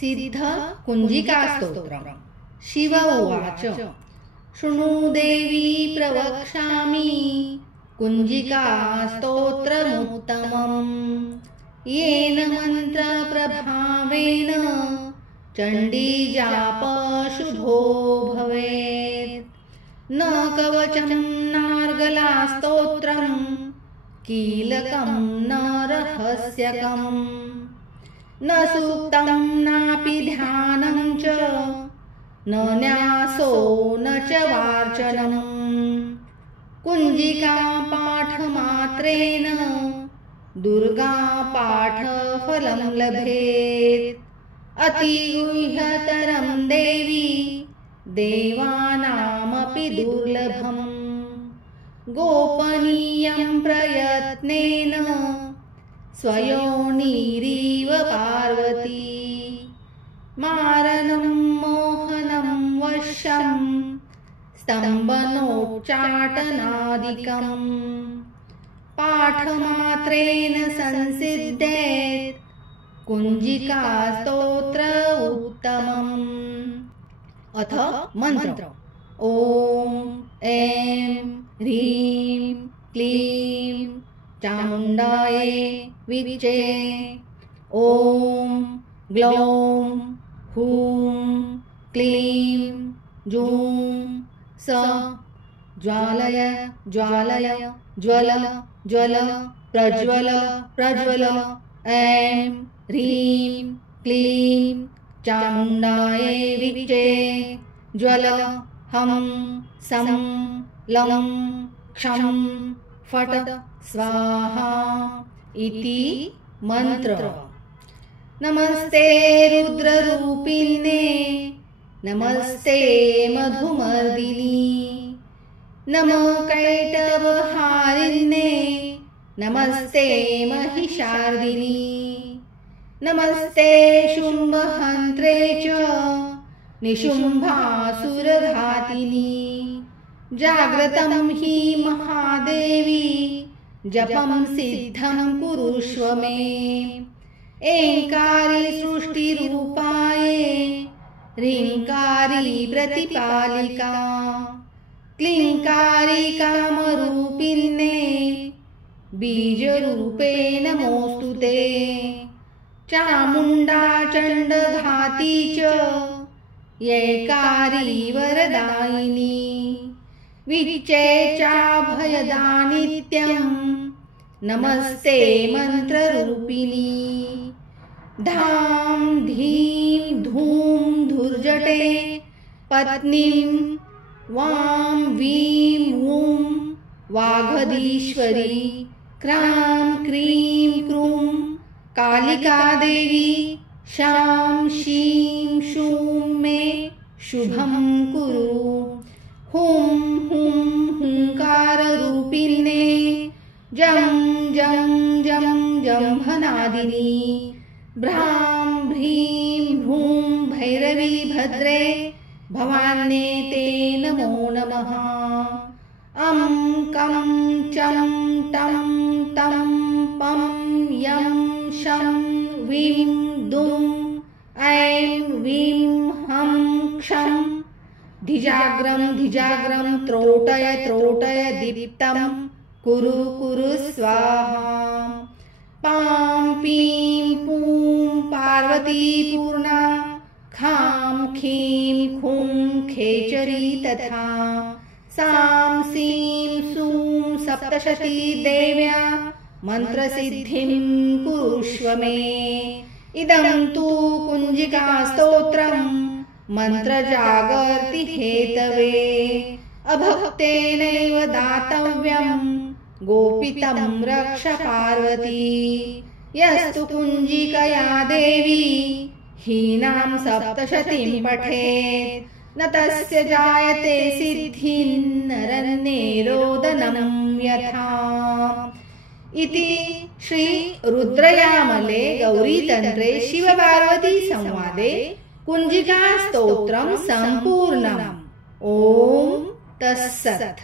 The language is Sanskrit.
सिद्ध कुञ्जिकास्तोत्रम्। शिव उवाच शृणु देवी प्रवक्ष्यामि कुञ्जिकास्तोत्रमुत्तमम्। येन मन्त्रप्रभावेन चण्डीजापशुभो भवेत्। न कवचं नार्गलास्तोत्रम् कीलकं न रहस्यकम्। न सूक्तं नापि ध्यानं च न न्यासो न च वार्चनम्। कुञ्जिकापाठमात्रेण दुर्गापाठफलं लभेत्। अतिगुह्यतरं देवी देवानामपि दुर्लभम्। गोपनीयं प्रयत्नेन स्वयोनिरिव पार्वती। मारणं मोहनं वश्यं स्तम्भनोच्चाटनादिकम्। पाठमात्रेण संसिद्धेत् कुञ्जिकास्तोत्र उत्तमम्। अथ मंत्र। ॐ ऐं ह्रीं क्लीं चामुण्डायै विचे। ॐ ग्लौं हूं क्लीं जूं स ज्वालय ज्वालय ज्वल ज्वल प्रज्वल प्रज्वल। ऐं ह्रीं क्लीं चामुण्डायै विचे। ज्वल हं सं लं क्षं फट् स्वाहा इति मंत्र। नमस्ते रुद्ररूपिणे नमस्ते मधुमर्दिनी। नमः कैटभहारिणे नमस्ते महिषार्दिनी। नमस्ते शुम्भहन्त्रे च निशुम्भासुरघातिनी। जाग्रतं हि महादेवी जपं सिद्धं कुरुष्व मे। ऐङ्कारी सृष्टिरूपाये ह्रीङ्कारी प्रतिपालिका। क्लीङ्कारी कामरूपिणे बीजरूपे नमोऽस्तु ते। चामुण्डा चण्डघाती च यैकारी वरदायिनी। विचे चाभयदा नित्यं नमस्ते मन्त्ररूपिणी। धां धीं धूं धुर्जटे पत्नीं वां वीं वूं वाघदीश्वरी। क्रां क्रीं क्रूं कालिका देवी। शां शीं शूं मे शुभं कुरु। हुं हुं हुंकाररूपिणे जं जं जं जम्भनादिनी। भ्रां भ्रीं भ्रूं भैरवी भद्रे भवान्ये ते नमो नमः। अं कं चं तं तं पं यं शं वीं दुं ऐं वीं हं क्षं। धिजाग्रं त्रोटय त्रोटय दीप्तं कुरु कुरु स्वाहा। पां पीं पूं पार्वती पूर्णा। खां खीं खूं खेचरी तथा। सां सीं सूं सप्तशती देव्या मन्त्रसिद्धिं कुरुष्व मे। इदं तु कुञ्जिकास्तोत्रम् मन्त्रजागर्ति हेतवे। अभक्तेनैव दातव्यं गोपितं रक्ष पार्वती। यस्तु कुञ्जिकया देवी हीनां सप्तशतीं पठेत् न तस्य जायते सिद्धिर्नरन्नेरोदनं यथा। इति श्री रुद्रयामले गौरीतन्त्रे शिवपार्वती संवादे कुञ्जिकास्तोत्रं सम्पूर्णम्। ॐ तत्सत्।